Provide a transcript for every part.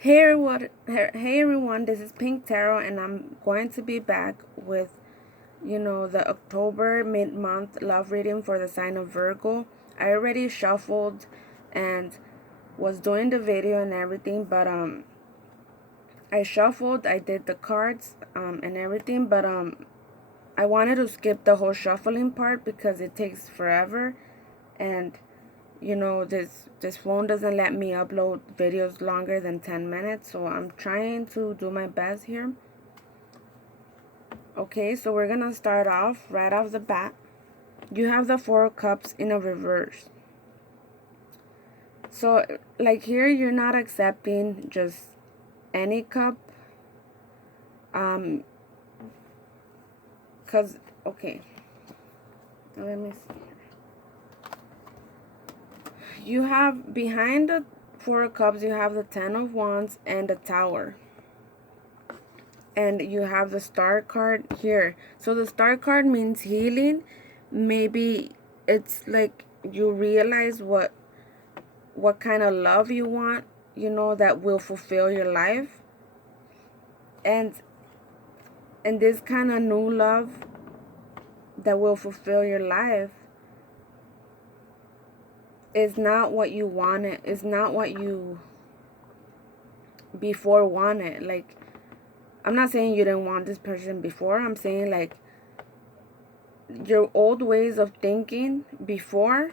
Hey everyone, this is Pink Tarot, and I'm going to be back with, the October mid-month love reading for the sign of Virgo. I already shuffled and was doing the video and everything, but I shuffled, I did the cards and everything, but I wanted to skip the whole shuffling part because it takes forever, and this phone doesn't let me upload videos longer than 10 minutes, so I'm trying to do my best here. Okay, so we're gonna start off right off the bat. You have the Four of Cups in a reverse. So like here, you're not accepting just any cup, because okay, let me see. You have behind the Four of Cups, you have the Ten of Wands and the Tower. And you have the Star card here. So the Star card means healing. Maybe it's like you realize what kind of love you want, that will fulfill your life. And this kind of new love that will fulfill your life is not what you wanted. It's not what you before wanted. Like, I'm not saying you didn't want this person before. I'm saying like your old ways of thinking before,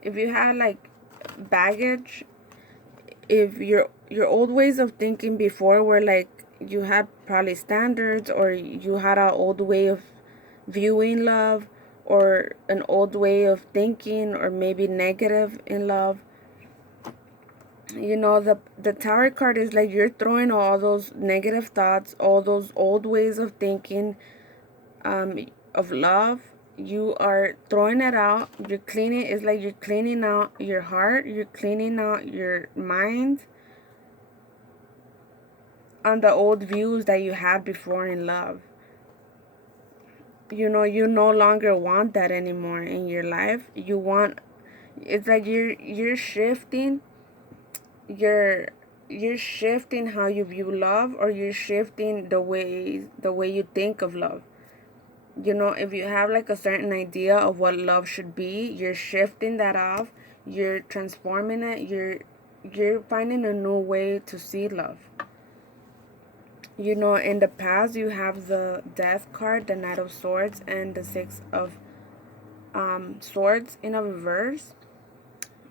if you had like baggage, if your old ways of thinking before were like you had probably standards, or you had an old way of viewing love, or an old way of thinking, or maybe negative in love, the Tower card is like you're throwing all those negative thoughts, all those old ways of thinking, of love. You are throwing it out. You're cleaning. It's like you're cleaning out your heart. You're cleaning out your mind on the old views that you had before in love. You no longer want that anymore in your life. It's like you're shifting. You're shifting how you view love, or you're shifting the way you think of love. If you have like a certain idea of what love should be, you're shifting that off. You're transforming it. You're finding a new way to see love. In the past, you have the Death card, the Knight of Swords, and the Six of Swords in a reverse.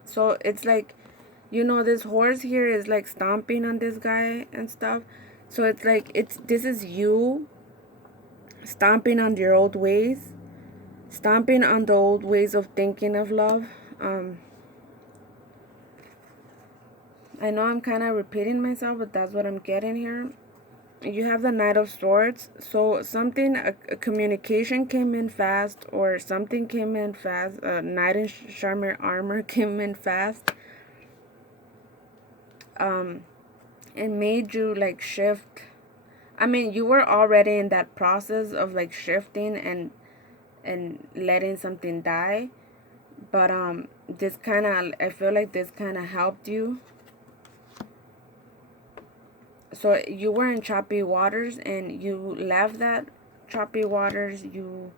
So it's like, this horse here is like stomping on this guy and stuff. So it's like this is you stomping on your old ways, stomping on the old ways of thinking of love. I know I'm kind of repeating myself, but that's what I'm getting here. You have the Knight of Swords, so a communication came in fast, or something came in fast. Knight in Charmer armor came in fast, and made you like shift. I mean, you were already in that process of like shifting and letting something die, but I feel like this kind of helped you. So you were in choppy waters, and you left that choppy waters. You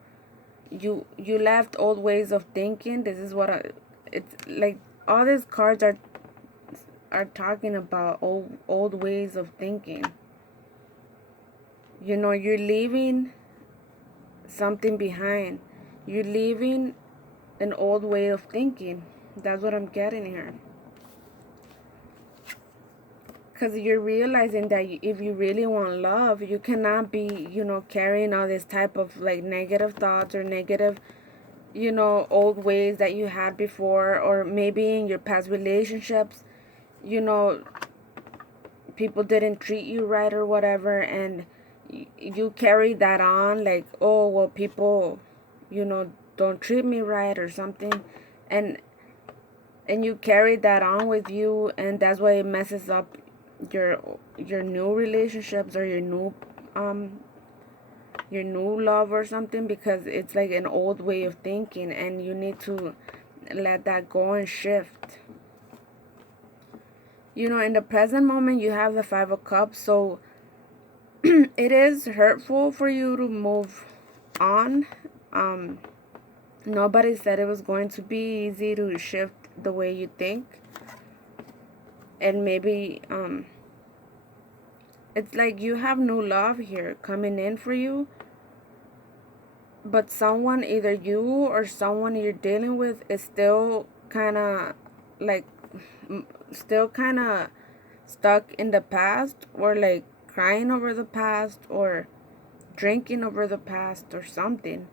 left old ways of thinking. This is it's like all these cards are talking about old ways of thinking. You're leaving something behind. You're leaving an old way of thinking. That's what I'm getting here. Because you're realizing that if you really want love, you cannot be, carrying all this type of like negative thoughts, or negative, old ways that you had before, or maybe in your past relationships, people didn't treat you right or whatever, and you carry that on, like, oh, well, people, don't treat me right or something, and you carry that on with you, and that's why it messes up your new relationships, or your new love or something, because it's like an old way of thinking, and you need to let that go and shift. You know, in the present moment, you have the Five of Cups, so it is hurtful for you to move on. Nobody said it was going to be easy to shift the way you think. And maybe it's like you have new love here coming in for you, but someone, either you or someone you're dealing with, is still kind of like still kind of stuck in the past, or like crying over the past, or drinking over the past, or something.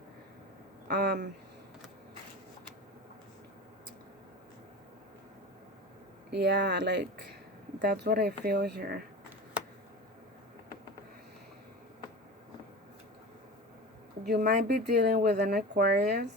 Yeah, like that's what I feel here. You might be dealing with an Aquarius.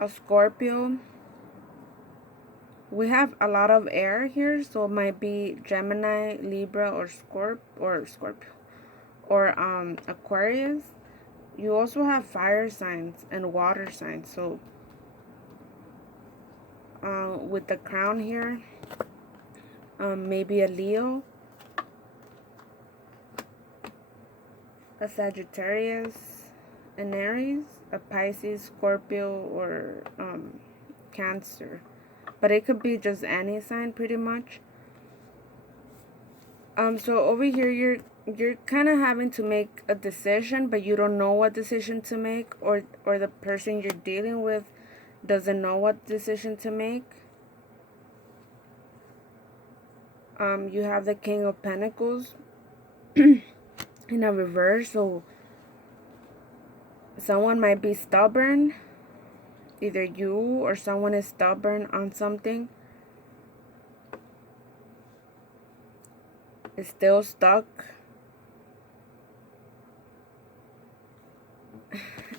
A Scorpio. We have a lot of air here, so it might be Gemini, Libra, or Scorpio, or Aquarius. You also have fire signs and water signs. So with the crown here, maybe a Leo, a Sagittarius, an Aries, a Pisces, Scorpio, or Cancer. But it could be just any sign pretty much. So over here you're kind of having to make a decision, but you don't know what decision to make, or the person you're dealing with doesn't know what decision to make. You have the King of Pentacles in a reverse, so someone might be stubborn. Either you or someone is stubborn on something, is still stuck.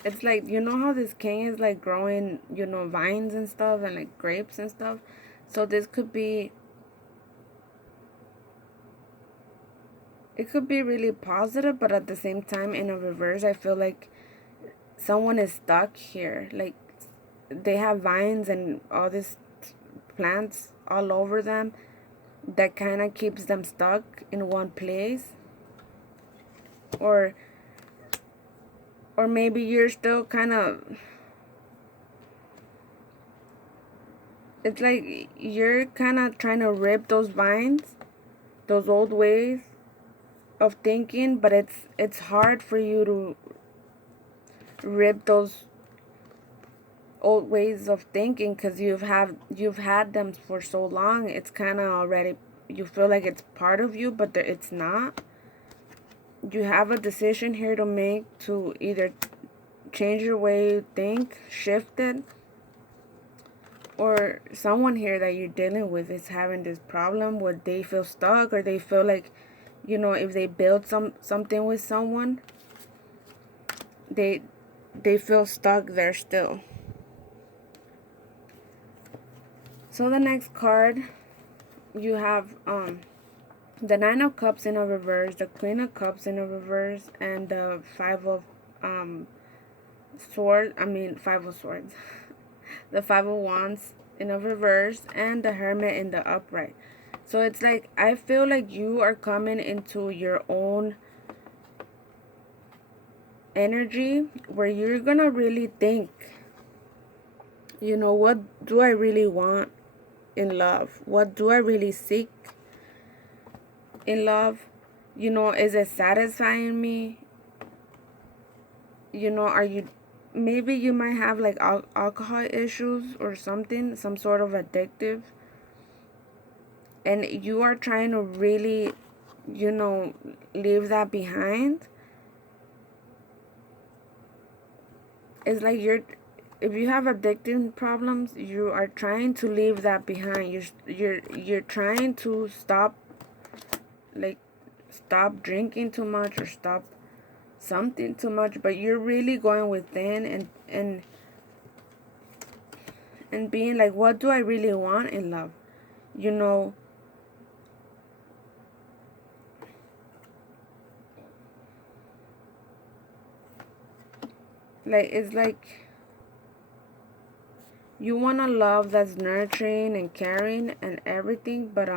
It's like, you know how this king is like growing, you know, vines and stuff, and like grapes and stuff. So this could be, it could be really positive, but at the same time, in a reverse, I feel like someone is stuck here. Like they have vines and all these plants all over them that kind of keeps them stuck in one place. Or maybe you're still kind of, it's like you're kind of trying to rip those vines, those old ways of thinking, but it's hard for you to rip those old ways of thinking, because you've had them for so long. It's kind of already, you feel like it's part of you, but it's not. You have a decision here to make, to either change your way you think, shift it, or someone here that you're dealing with is having this problem where they feel stuck, or they feel like, you know, if they build something with someone, they feel stuck there still. So the next card, you have the Nine of Cups in a reverse, the Queen of Cups in a reverse, and the Five of Five of Swords, the Five of Wands in a reverse, and the Hermit in the upright. So it's like, I feel like you are coming into your own energy where you're gonna really think, you know, what do I really want in love? What do I really seek in love? You know, is it satisfying me? You know, are you, maybe you might have like alcohol issues or something, some sort of addictive, and you are trying to really, you know, leave that behind. It's like if you have addictive problems, you are trying to leave that behind. You're trying to stop, like stop drinking too much, or stop something too much, but you're really going within and being like, what do I really want in love? You know, Like, it's like you want a love that's nurturing and caring and everything, but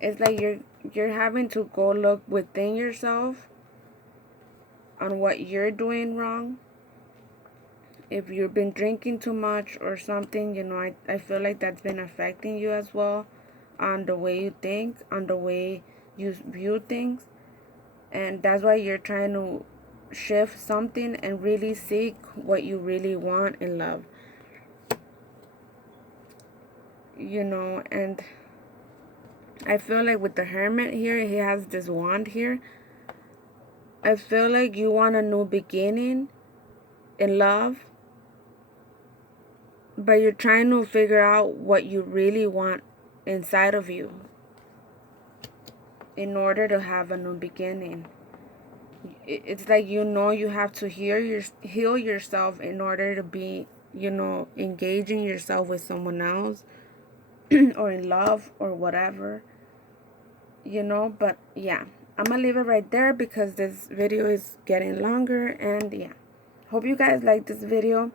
it's like you're having to go look within yourself on what you're doing wrong. If you've been drinking too much or something, you know, I feel like that's been affecting you as well, on the way you think, on the way you view things. And that's why you're trying to shift something and really seek what you really want in love. You know, and I feel like with the Hermit here, he has this wand here. I feel like you want a new beginning in love, but you're trying to figure out what you really want inside of you in order to have a new beginning. It's like, you know, you have to heal yourself in order to be, you know, engaging yourself with someone else or in love or whatever, you know. But yeah, I'm gonna leave it right there because this video is getting longer. And yeah, hope you guys like this video.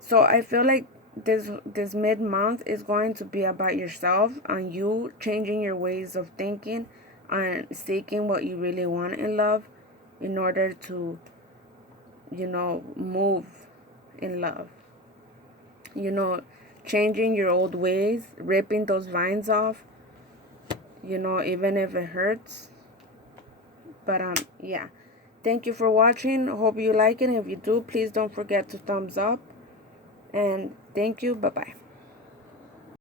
So I feel like this mid-month is going to be about yourself, and you changing your ways of thinking and seeking what you really want in love in order to, you know, move in love. You know, changing your old ways, ripping those vines off, you know, even if it hurts. But yeah, thank you for watching. Hope you like it. If you do, please don't forget to thumbs up. And thank you. Bye bye.